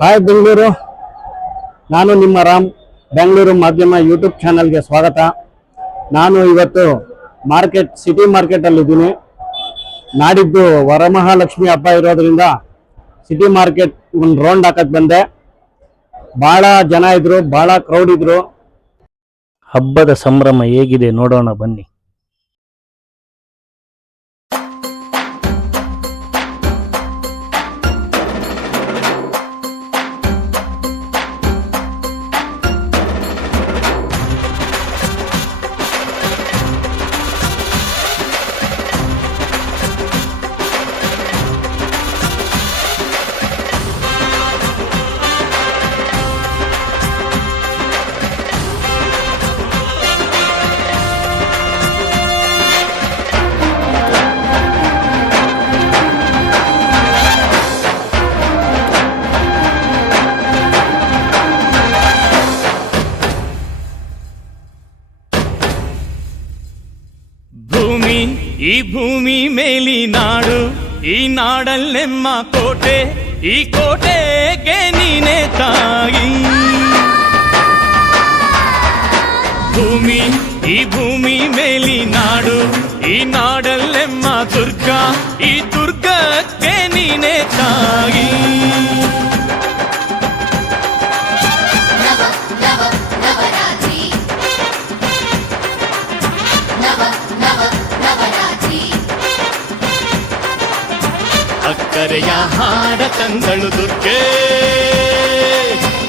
Hi Bengaluru, ನಾನು ನಿಮ್ಮ ರಾಮ್. ಬೆಂಗಳೂರು ಮಾಧ್ಯಮ ಯೂಟ್ಯೂಬ್ ಚಾನಲ್ಗೆ ಸ್ವಾಗತ. ನಾನು ಇವತ್ತು ಸಿಟಿ ಮಾರ್ಕೆಟಲ್ಲಿದ್ದೀನಿ. ನಾಡಿದ್ದು ವರಮಹಾಲಕ್ಷ್ಮಿ ಹಬ್ಬ ಇರೋದ್ರಿಂದ ಸಿಟಿ ಮಾರ್ಕೆಟ್ ಒಂದು ರೌಂಡ್ ಹಾಕಕ್ಕೆ ಬಂದೆ. ಭಾಳ ಜನ ಇದ್ರು, ಭಾಳ ಕ್ರೌಡ್ ಇದ್ರು. ಹಬ್ಬದ ಸಂಭ್ರಮ ಹೇಗಿದೆ ನೋಡೋಣ ಬನ್ನಿ. ಈ ಭೂಮಿ ಮೇಲಿ ನಾಡು, ಈ ನಾಡಲ್ಲೆಮ್ಮ ಕೋಟೆ, ಈ ಕೋಟೆಗೆ ನೀನೆ ತಾಯಿ. ಈ ಭೂಮಿ ಮೇಲಿ ನಾಡು, ಈ ನಾಡಲ್ಲೆಮ್ಮ ದುರ್ಗ, ಈ ದುರ್ಗಕ್ಕೆ ನೀನೆ ತಾಯಿ. ಅಕ್ಕರೆಯ ಹಾಡ ತಂದಳು ದುರ್ಗೆ,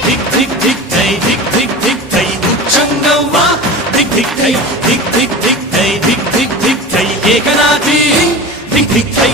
ಧಿಕ್ ಧಿಕ್ ಧಿಕ್ ಥೈ, ಧಿಕ್ ಧಿಕ್ ಧಿಕ್ ಥೈ ಉಚ್ಚಂಗವ್ವ, ಧಿಕ್ ಧಿಕ್ ಥೈ, ಧಿಕ್ ಧಿಕ್ ಧಿಕ್ ಥೈ, ಧಿಕ್ ಧಿಕ್ ಧಿಕ್ ಥೈ ಏಕನಾಥಿ, ಧಿಕ್ ಧಿಕ್ ಥೈ.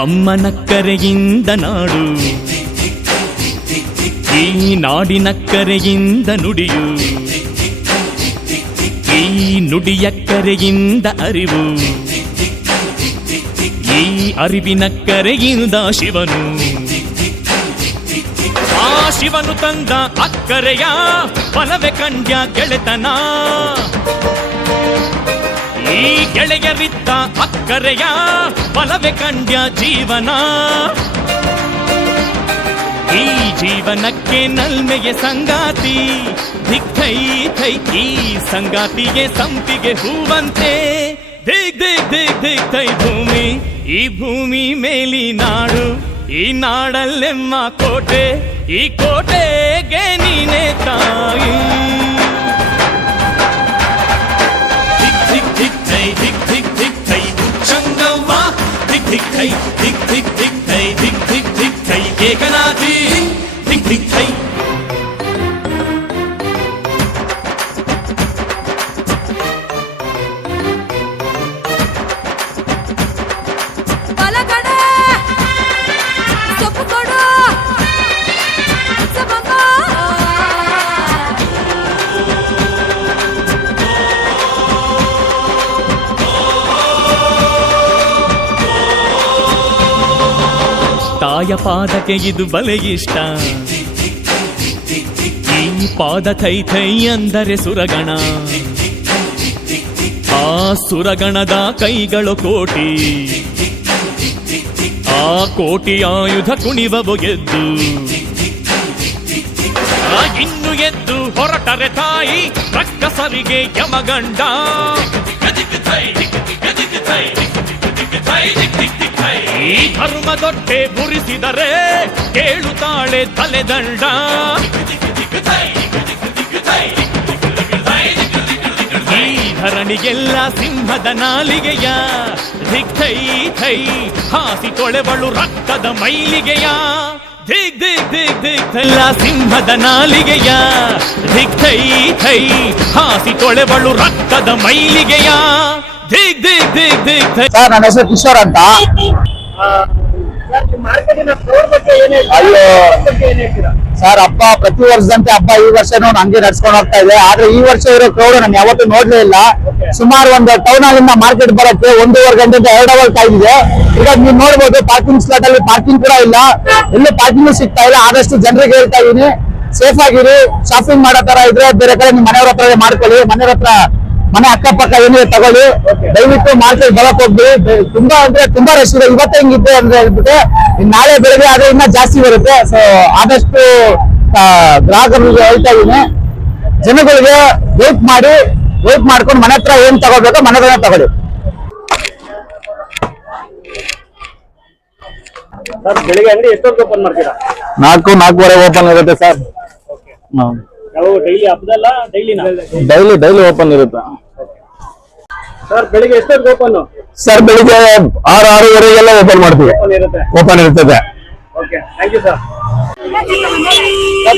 ಅಮ್ಮನಕ್ಕರೆಯಿಂದ ನಾಡು, ಈ ನಾಡಿನಕ್ಕರೆಯಿಂದ ನುಡಿಯು, ಈ ನುಡಿಯಕ್ಕರೆಯಿಂದ ಅರಿವು, ಈ ಅರಿವಿನಕ್ಕರೆಯಿಂದ ಶಿವನು. ಆ ಶಿವನು ತಂದ ಅಕ್ಕರೆಯ ಬಲವೆ ಕಂಡ್ಯ ಗೆಳೆತನ, ಈ ಗೆಳೆಯರಿದ್ದ ಅಕ್ಕರೆಯ ಬಲವೆ ಕಂಡ್ಯ ಜೀವನ. ಈ ಜೀವನಕ್ಕೆ ನಲ್ಮೆಯ ಸಂಗಾತಿ, ಧಿಕ್ ಥೈ ಥೈ ಈ ಸಂಗಾತಿಗೆ ಸಂಪಿಗೆ ಹೂವಂತೆ, ದಿಗ್ ದಿಗ್ ದಿಗ್ ದಿಗ್ ಥೈ ಭೂಮಿ. ಈ ಭೂಮಿ ಮೇಲಿ ನಾಡು, ಈ ನಾಡಲ್ಲೆಮ್ಮ ಕೋಟೆ, ಈ ಕೋಟೆಗೆ ನೀನೆ ತಾಯಿ. ಧಿಕ್ ಧಿಕ್ ಧಿಕ್ ಥೈ ಉಚ್ಚಂಗವ್ವ, ಧಿಕ್ ಧಿಕ್ ಥೈ, ಧಿಕ್ ಧಿಕ್ ಧಿಕ್ ಥೈ, ಧಿಕ್ ಧಿಕ್ ಧಿಕ್ ಥೈ ಏಕನಾಥಿ, ಧಿಕ್ ಧಿಕ್ ಥೈ. ತಾಯ ಪಾದಕ್ಕೆ ಇದು ಬಲೆ ಇಷ್ಟ, ಈ ಪಾದ ಥೈ ಥೈ ಅಂದರೆ ಸುರಗಣ, ಆ ಸುರಗಣದ ಕೈಗಳು ಕೋಟಿ, ಆ ಕೋಟಿ ಆಯುಧ ಕುಣಿವವು ಎದ್ದು, ಇನ್ನು ಎದ್ದು ಹೊರಟರೆ ತಾಯಿ ರಕ್ಕಸರಿಗೆ ಯಮಗಂಡ. ಈ ಧರ್ಮದೊಟ್ಟೆ ಬುರಿಸಿದರೆ ಕೇಳುತ್ತಾಳೆ ತಲೆದಂಡ. ಈ ಧರಣಿಗೆಲ್ಲ ಸಿಂಹದ ನಾಲಿಗೆಯ, ಧಿಕ್ ಥೈ ಥೈ ಹಾಸಿ ತೊಳೆವಳು ರಕ್ತದ ಮೈಲಿಗೆಯ, ಧಿಕ್ ಧಿಕ್ ಧಿಕ್ ಧಿಕ್ ಥೈ ಸಿಂಹದ ನಾಲಿಗೆಯ, ಧಿಕ್ ಥೈ ಥೈ ಹಾಸಿ ತೊಳೆವಳು ರಕ್ತದ ಮೈಲಿಗೆಯ, ಧಿಕ್ ಧಿಕ್ ಧಿಕ್ ಧಿಕ್ ಥೈ. ನನ್ನ ಹೆಸರು ಕಿಶೋರ್ ಅಂತ. ಅಯ್ಯೋ ಸರ್, ಹಬ್ಬ ಪ್ರತಿ ವರ್ಷದಂತೆ ಹಬ್ಬ ಈ ವರ್ಷನೂ ಹಂಗೆ ನಡ್ಸ್ಕೊಂಡು ಹೋಗ್ತಾ ಇದೆ. ಆದ್ರೆ ಈ ವರ್ಷ ಇರೋ ಕ್ರೌಡ್ ನಾನು ಯಾವತ್ತೂ ನೋಡ್ಲೇ ಇಲ್ಲ. ಸುಮಾರು ಒಂದು ಟೌನ್ ಹಾಲಿಂದ ಮಾರ್ಕೆಟ್ ಬರಕ್ಕೆ 1.5 ಗಂಟೆಯಿಂದ 2 ಅವರ್ ಟೈಮ್ ಇದೆ. ಈಗ ನೀವು ನೋಡ್ಬೋದು ಪಾರ್ಕಿಂಗ್ ಸ್ಲಾಟ್ ಅಲ್ಲಿ ಪಾರ್ಕಿಂಗ್ ಕೂಡ ಇಲ್ಲ, ಎಲ್ಲೂ ಪಾರ್ಕಿಂಗ್ ಸಿಗ್ತಾ ಇಲ್ಲ. ಆದಷ್ಟು ಜನರಿಗೆ ಹೇಳ್ತಾ ಇದೀನಿ, ಸೇಫ್ ಆಗಿರಿ. ಶಾಪಿಂಗ್ ಮಾಡೋ ತರ ಇದ್ರೆ ಬೇರೆ ಕಡೆ ನಿಮ್ ಮನೆಯವ್ರ ಹತ್ರ ಮಾಡ್ಕೊಳ್ಳಿ, ಮನೆ ಅಕ್ಕಪಕ್ಕ ಏನಿದೆ ತಗೊಳ್ಳಿ. ದಯವಿಟ್ಟು ಮಾರ್ಕೆಟ್ ಬರಕ್ ಹೋಗ್ಲಿ. ತುಂಬಾ ಅಂದ್ರೆ ತುಂಬಾ ರಶ್ ಇದೆ. ಇವತ್ತೇ ಹಿಂಗಿದೆ ಅಂದ್ರೆ ಹೇಳ್ಬಿಟ್ಟು ನಾಳೆ ಬೆಳಗ್ಗೆ ಆದ್ರೆ ಇನ್ನ ಜಾಸ್ತಿ ಬರುತ್ತೆ. ಸೊ ಆದಷ್ಟು ಗ್ರಾಹಕರಿಗೆ ಹೇಳ್ತಾ ಇದೀನಿ, ಜನಗಳಿಗೆ ವೇಟ್ ಮಾಡ್ಕೊಂಡು ಮನೆ ಹತ್ರ ಏನ್ ತಗೋಬೇಕು ಮನೆ ಹತ್ರ ತಗೊಳ್ಳಿ. ಸರ್ ಬೆಳಿಗ್ಗೆ ಅಂಗಡಿ ಎಷ್ಟೊತ್ತು ಓಪನ್ ಮಾಡ್ತೀರಾ? 4-4:15 ಓಪನ್ ಇರುತ್ತೆ ಸರ್. ನಾವು ಡೈಲಿ ಹಬ್ಬದಲ್ಲ ಡೈಲಿನ? ಡೈಲಿ ಓಪನ್ ಇರುತ್ತೆ ಸರ್. ಬೆಳಿಗ್ಗೆ ಎಷ್ಟೊತ್ತು ಓಪನ್? ಸರ್ ಬೆಳಿಗ್ಗೆ 6-6:30 ಓಪನ್ ಮಾಡ್ತೀವಿ. ಓಪನ್ ಇರ್ತದೆ. Okay, thank you sir.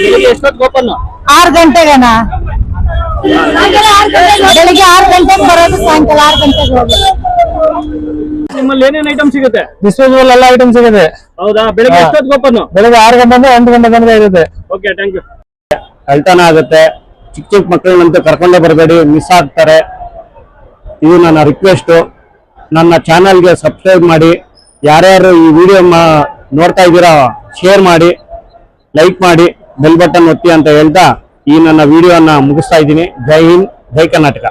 ಬೆಳಿಗ್ಗೆ ಎಷ್ಟೊತ್ತು ಓಪನ್? 6 ಗಂಟೆಗೆನಾ? ಬೆಳಿಗ್ಗೆ 6 ಗಂಟೆಗೆ ಬರೋದು, ಸಾಯಂಕಾಲ 6 ಗಂಟೆಗೆ ಹೋಗೋದು. ನಿಮ್ಮಲ್ಲಿ ಏನೇನ್ ಐಟಮ್ ಸಿಗುತ್ತೆ? ಡಿಸ್ಪೋಸಬಲ್ ಎಲ್ಲ ಐಟಮ್ ಸಿಗುತ್ತೆ. ಹೌದಾ? ಬೆಳಿಗ್ಗೆ ಎಷ್ಟೊತ್ತು ಓಪನ್? ಬೆಳಿಗ್ಗೆ 6 ಗಂಟೆಯಿಂದ 8 ಗಂಟೆ ತನಕ ಇರುತ್ತೆ. Okay, thank you. ಕಳ್ತನ ಆಗುತ್ತೆ, ಚಿಕ್ಕ ಮಕ್ಕಳನ್ನಂತೂ ಕರ್ಕೊಂಡೇ ಬರಬೇಡಿ, ಮಿಸ್ ಆಗ್ತಾರೆ. ಇದು ನನ್ನ ರಿಕ್ವೆಸ್ಟ್. ನನ್ನ ಚಾನಲ್ಗೆ ಸಬ್ಸ್ಕ್ರೈಬ್ ಮಾಡಿ. ಯಾರ್ಯಾರು ಈ ವಿಡಿಯೋ ನೋಡ್ತಾ ಇದ್ದೀರಾ ಶೇರ್ ಮಾಡಿ, ಲೈಕ್ ಮಾಡಿ, ಬೆಲ್ ಬಟನ್ ಒತ್ತಿ ಅಂತ ಹೇಳ್ತಾ ಈ ನನ್ನ ವಿಡಿಯೋನ ಮುಗಿಸ್ತಾ ಇದ್ದೀನಿ. ಜೈ ಹಿಂದ್, ಜೈ ಕರ್ನಾಟಕ.